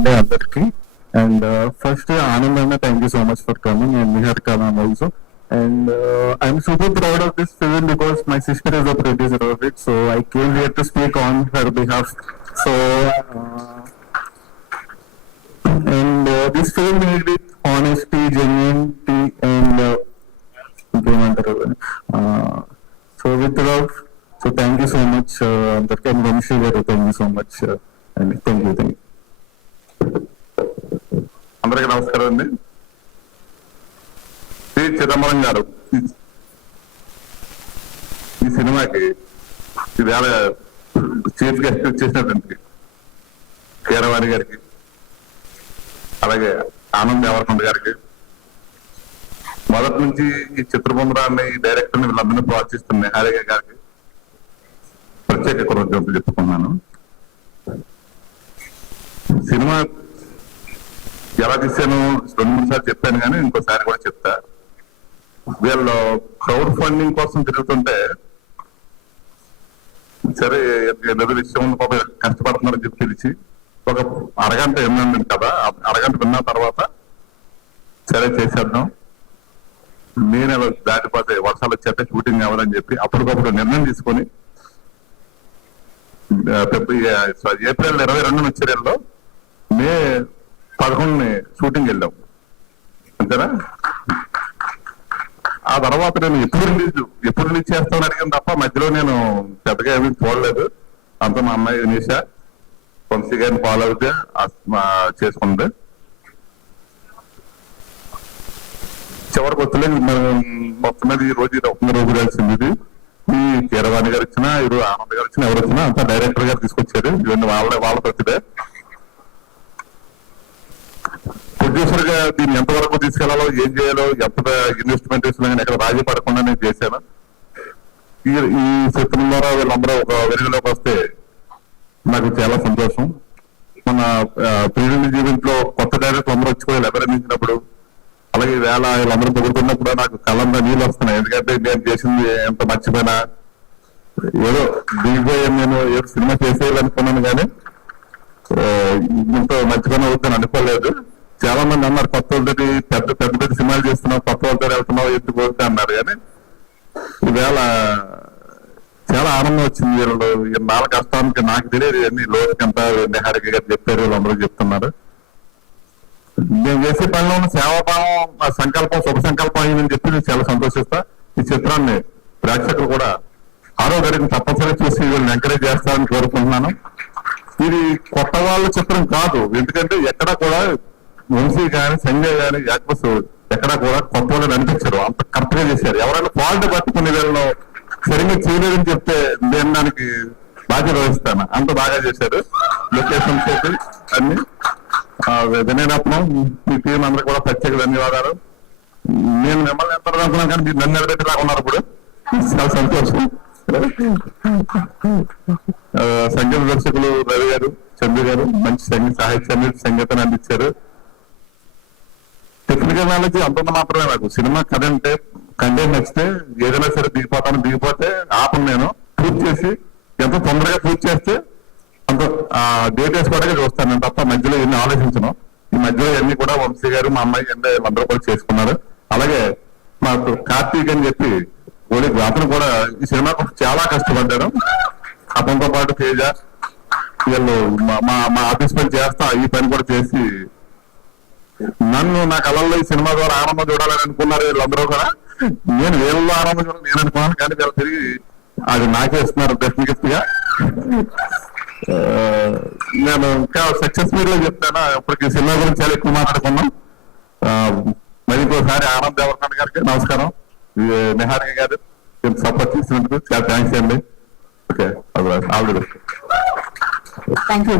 Monday అందరికి. And first, Anand Anna, thank you so much for coming, and Niharika ma'am also. And I'm super proud of this film because my sister is a producer of it, so I came here to speak on her behalf. So, and this film made with honesty, genuinity, and so with love. So thank you so much, Dr. Vamshi garu, thank you so much, and thank you. అందరికీ నమస్కారం అండి. శ్రీ చిదంబరం గారు ఈ సినిమాకి ఈవేళ chief guest వచ్చేసినటువంటి కీరవాణి గారికి, అలాగే ఆనంద్ దేవరకొండ గారికి, మొదటి నుంచి ఈ చిత్రబృందాన్ని ఈ డైరెక్టర్ని వీళ్ళందరినీ ప్రోత్సహిస్తున్న నిహారిక గారికి ప్రత్యేక కృతజ్ఞతలు చెప్పుకున్నాను. సినిమా ఎలా తీసాను 2-3 సార్లు చెప్పాను, కానీ ఇంకోసారి కూడా చెప్తా. వీళ్ళు క్రౌడ్ ఫండింగ్ కోసం తిరుగుతుంటే సరే ఏదో విషయం ఉంది, పాప కష్టపడుతున్నారని చెప్పి తెలిసి ఒక అరగంట విన్నాను కదా. అరగంట విన్న తర్వాత సరే చేసేద్దాం, నేను దాటిపోతే వర్షాలు వచ్చేస్తే షూటింగ్ అవ్వాలని చెప్పి అప్పటికప్పుడు నిర్ణయం తీసుకొని ఏప్రిల్ 22 వచ్చేలో మే 11 షూటింగ్ వెళ్ళాం, అంతేనా. ఆ తర్వాత నేను ఎప్పుడు రిలీజ్ చేస్తామని అడిగాను తప్ప మధ్యలో నేను పెద్దగా ఏమీ చూడలేదు. అంత మా అమ్మాయి వినీషా వంశీ గారిని ఫాలో అవుతే చేసుకుంది. చివరికి వచ్చలేదు మొత్తం మీద ఈ రోజు ఒక్క రోజు కలిసింది. ఇది ఈ కీరవాణి గారు ఇచ్చినా, ఆనంద్ గారు ఇచ్చినా, ఎవరు వచ్చినా అంతా డైరెక్టర్ గారు తీసుకొచ్చారు. ఇవన్నీ వాళ్ళ ప్రతిభే. ప్రొడ్యూసర్ గా దీన్ని ఎంతవరకు తీసుకెళ్లాలో, ఏం చేయాలో, ఎంత ఇన్వెస్ట్మెంట్ వేసిన ఎక్కడ రాజీ పడకుండా నేను చేశాను. ఈ చిత్రం ద్వారా వీళ్ళందరూ ఒక వెలుగులోకి వస్తే నాకు చాలా సంతోషం. మన ప్రీమియం ఈవెంట్ లో కొత్త డైరెక్టర్ అందరూ వచ్చి కూడా అభినందించినప్పుడు, అలాగే వేళ వీళ్ళందరూ పొగుడుతున్నప్పుడు నాకు కళ్ళంతా నీళ్ళు వస్తున్నాయి. ఎందుకంటే నేను చేసింది ఎంత మర్చిపోయినా, ఏదో దిగిపోయాను, నేను ఏదో సినిమా చేసేయాలనుకున్నాను, కానీ ఇంత మర్చిపోయినా అవుతాను అనుకోలేదు. చాలా మంది అన్నారు కొత్త వాళ్ళతో పెద్ద సినిమాలు చేస్తున్నావు, కొత్త వాళ్ళతో వెళ్తున్నావు, ఎందుకు పోతే అన్నారు. కానీ ఈవేళ చాలా ఆనందం వచ్చింది. వీళ్ళు నాలుగు కష్టానికి నాకు తెలియదు అన్ని లోతుకి ఎంత నిహారిక గారు చెప్పారు, వీళ్ళందరూ చెప్తున్నారు. నేను చేసే పనిలో ఉన్న సేవాభావం, ఆ సంకల్పం శుభ సంకల్పం అయిందని చెప్పి నేను చాలా సంతోషిస్తా. ఈ చిత్రాన్ని ప్రేక్షకులు కూడా 6వ తారీఖు తప్పనిసరిగా చూసి వీళ్ళని ఎంకరేజ్ చేస్తారని కోరుకుంటున్నాను. ఇది కొత్త వాళ్ళ చిత్రం కాదు, ఎందుకంటే ఎక్కడా కూడా వంశీ కానీ, సంజయ్ కానీ, యాక్బస్ ఎక్కడా కూడా కొత్త వాళ్ళని అనిపించారు. అంత కరెక్ట్ గా చేశారు. ఎవరైనా ఫాల్ట్ పట్టుకుని వీళ్ళను సరిగ్గా చేయలేదని చెప్తే నేను దానికి బాధ్యత వహిస్తాను. అంత బాగా చేశారు. లొకేషన్ తోటి అన్ని వినయరత్నం, మీ టీం అందరికి కూడా ప్రత్యేక ధన్యవాదాలు. నేను మిమ్మల్ని ఎంత అనుకున్నాను, కానీ మీరు నన్ను నిలబెట్టి రాకున్నారు. ఇప్పుడు చాలా సంతోషం. సంగీత దర్శకులు రవి గారు, చంద్ర గారు మంచి సాహిత్యాన్ని, సంగీతాన్ని అందించారు. టెక్నికల్ నాలెడ్జ్ అంతంత మాత్రమే. నాకు సినిమా కథ అంటే కంటెంట్ నచ్చితే ఏదైనా సరే దిగిపోతే ఆపను. నేను పూర్తి చేసి ఎంత తొందరగా పూర్తి చేస్తే అంత డేట్ వేసుకోవడానికి చూస్తాను నేను తప్ప మధ్యలో ఎన్ని ఆలోచించను. ఈ మధ్యలో ఇవన్నీ కూడా వంశీ గారు, మా అమ్మాయి అందరూ కూడా చేసుకున్నారు. అలాగే మాకు కార్తీక్ అని చెప్పి అతను కూడా ఈ సినిమా చాలా కష్టపడ్డారు. అతనితో పాటు తేజ వీళ్ళు మా ఆఫీస్ పని చేస్తా ఈ పని కూడా చేసి నన్ను నా కళల్లో ఈ సినిమా ద్వారా ఆనందం చూడాలని అనుకున్నారు వీళ్ళందరూ కూడా. నేను వీళ్ళలో ఆనందం చూడాలని నేను అనుకున్నాను, కానీ వీళ్ళు తిరిగి అది నాకే ఇస్తున్నారు డెఫినెట్ గా. నేను ఇంకా సక్సెస్ మీట్ లో చెప్తాను. ఇప్పటికి సినిమా గురించి చాలా ఎక్కువ మాట్లాడుకున్నాం. మరి ఇంకోసారి ఆనంద్ దేవరకొండ గారికి నమస్కారం, నిహారిక గారు సపోర్ట్ చేసినందుకు చాలా థ్యాంక్స్ అండి. Okay, all the best. Thank you.